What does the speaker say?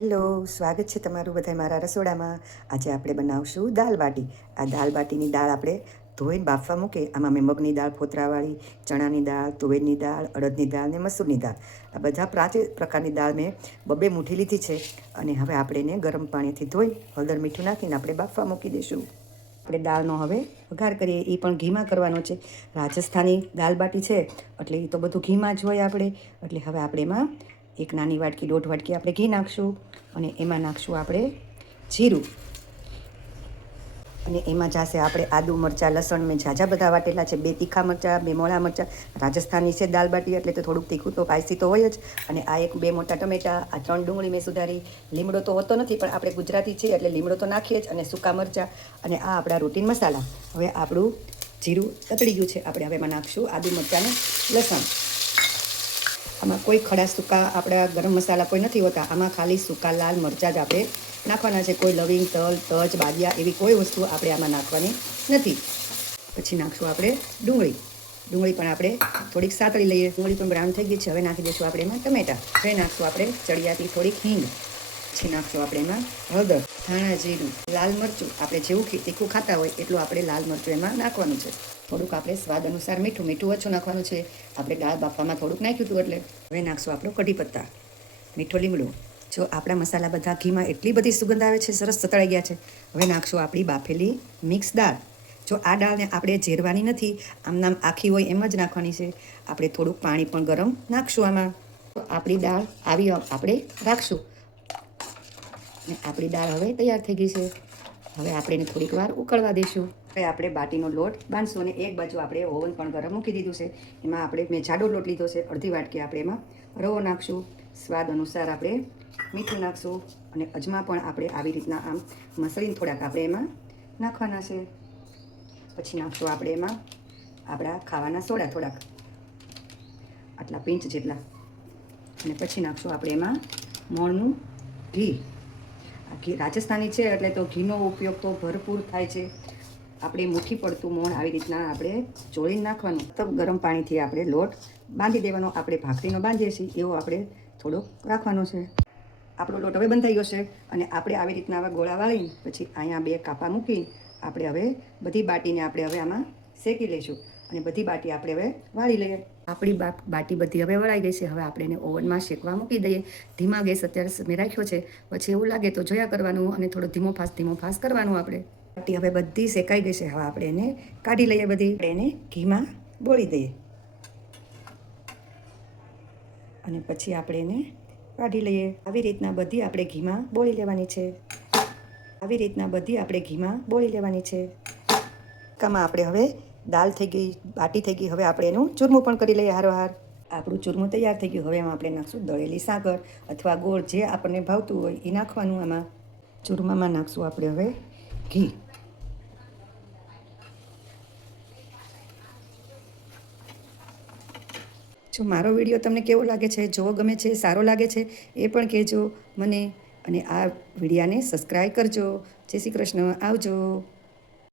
Hello, સ્વાગત છે તમારું બધાય મારા રસોડામાં. આજે આપણે બનાવશું દાલ બાટી. આ દાલ બાટીની દાળ આપણે ધોઈને બાફવા મૂકે. આમાં મેં મગની દાળ ફોતરાવાળી, ચણાની દાળ, તુવેરની દાળ, અડદની દાળ ને મસૂરની દાળ, આ બધા 5 પ્રકારની દાળ મેં બબે મુઠ્ઠી લીધી છે. અને હવે આપણે એને ગરમ પાણીથી ધોઈ હળદર મીઠું નાખીને આપણે બાફવા મૂકી દઈશું. આપણે દાળનો હવે વઘાર કરીએ, એ પણ ઘીમાં કરવાનો છે. રાજસ્થાની દાલ બાટી છે એટલે એ તો બધું ઘીમાં જ હોય આપણે. એટલે હવે આપણે એમાં એક નાની વાટકી 1.5 વાટકી આપણે ઘી નાખશું અને એમાં નાખશું આપણે જીરું અને એમાં જશે આપણે આદુ મરચાં લસણ મેં ઝાઝા બધા વાટેલા છે. 2 તીખા મરચાં, 2 મોળા મરચાં. રાજસ્થાની છે દાલ બાટી એટલે તો થોડુંક તીખું તો સ્પાઈસી તો હોય જ. અને આ 2 મોટા ટમેટાં, આ 3 ડુંગળી મેં સુધારી. લીમડો તો હોતો નથી પણ આપણે ગુજરાતી છીએ એટલે લીમડો તો નાખીએ જ. અને સૂકા મરચાં અને આ આપણા રૂટીન મસાલા. હવે આપણું જીરું તતડી ગયું છે, આપણે હવે એમાં નાખશું આદુ મરચાં ને લસણ. આમાં કોઈ ખડા સૂકા આપણા ગરમ મસાલા કોઈ નથી હોતા. આમાં ખાલી સૂકા લાલ મરચાં જ આપણે નાખવાના છે. કોઈ લવિંગ, તલ, તજ, બાદિયા એવી કોઈ વસ્તુ આપણે આમાં નાખવાની નથી. પછી નાખશું આપણે ડુંગળી પણ આપણે થોડીક સાતળી લઈએ. ડુંગળી પણ બ્રાઉન થઈ ગઈ છે. હવે નાખી દઈશું આપણે એમાં ટમેટાં. હવે નાખશું આપણે ચડિયાતી થોડીક હિંગ. પછી નાખશું આપણે એમાં હળદર, ધાણા જીરું, લાલ મરચું. આપણે જેવું તીખું ખાતા હોય એટલું આપણે લાલ મરચું એમાં નાખવાનું છે. થોડુંક આપણે સ્વાદ અનુસાર મીઠું ઓછું નાખવાનું છે. આપણે દાળ બાફવામાં થોડુંક નાખ્યું હતું એટલે. હવે નાખશું આપણો કઢી પત્તા, મીઠો લીમડો. જો આપણા મસાલા બધા ઘીમાં એટલી બધી સુગંધ આવે છે, સરસ સતળાઈ ગયા છે. હવે નાખશું આપણી બાફેલી મિક્સ દાળ. જો આ દાળને આપણે ઝેરવાની નથી, આમ આખી હોય એમ જ નાખવાની છે. આપણે થોડુંક પાણી પણ ગરમ નાખશું આમાં. તો આપણી દાળ આવી આપણે રાખશું. ને આપણી દાળ હવે તૈયાર થઈ ગઈ છે. હવે આપણે એને થોડીક વાર ઉકળવા દઈશું. હવે આપણે બાટીનો લોટ બાંધશું અને એક બાજુ આપણે ઓવન પણ ગરમ મૂકી દીધું છે. એમાં મેં જાડો લોટ લીધો છે, અડધી વાટકી આપણે એમાં રવો નાખશું. સ્વાદ અનુસાર આપણે મીઠું નાખશું અને અજમા પણ આપણે આવી રીતના આમ મસળીને થોડાક આપણે એમાં નાખવાના છે. પછી નાખશું આપણે એમાં આપણા ખાવાના સોડા થોડાક, આટલા પિંચ જેટલા. અને પછી નાખશું આપણે એમાં મોણનું ઘી. આ ઘી રાજસ્થાની છે એટલે તો ઘીનો ઉપયોગ તો ભરપૂર થાય છે. આપણે મુઠ્ઠી પડતું મોણ આવી રીતના આપણે ચોળીને નાખવાનું. તબ ગરમ પાણીથી આપણે લોટ બાંધી દેવાનો. આપણે ભાખરીનો બાંધીએ છીએ એવો આપણે થોડોક રાખવાનો છે. આપણો લોટ હવે બંધાઈ ગયો છે અને આપણે આવી રીતના આવા ગોળા વાળીને પછી અહીંયા 2 કાપા મૂકીને આપણે હવે બધી બાટીને આપણે હવે આમાં શેકી લઈશું. અને બધી બાટી આપણે હવે વાળી લઈએ. આપણી બાટી બધી હવે વળાઈ ગઈ છે. હવે આપણે એને ઓવનમાં શેકવા મૂકી દઈએ. ધીમા ગેસ અત્યારે મેં રાખ્યો છે. પછી એવું લાગે તો જોયા કરવાનું અને થોડો ધીમો ફાસ કરવાનું. આપણે બાટી હવે બધી શેકાઈ ગઈ છે. હવે આપણે એને કાઢી લઈએ. બધી આપણે એને ઘીમાં બોળી દઈએ અને પછી આપણે એને કાઢી લઈએ. આવી રીતના બધી આપણે ઘીમાં બોળી લેવાની છે. આવી રીતના બધી આપણે ઘીમાં બોળી લેવાની છે. કામાં આપણે હવે દાલ થઈ ગઈ, બાટી થઈ ગઈ. હવે આપણે એનું ચૂરમું પણ કરી લઈએ હારોહાર. આપણું ચૂરમું તૈયાર થઈ ગયું. હવે એમાં આપણે નાખશું દળેલી સાકર અથવા ગોળ, જે આપણને ભાવતું હોય એ નાખવાનું. આમાં ચૂરમામાં નાખશું આપણે હવે ઘી. જો મારો વિડીયો તમને કેવો લાગે છે, જો ગમે છે, સારો લાગે છે એ પણ કહેજો મને. અને આ વિડીયાને સબસ્ક્રાઈબ કરજો. જય શ્રી કૃષ્ણ, આવજો.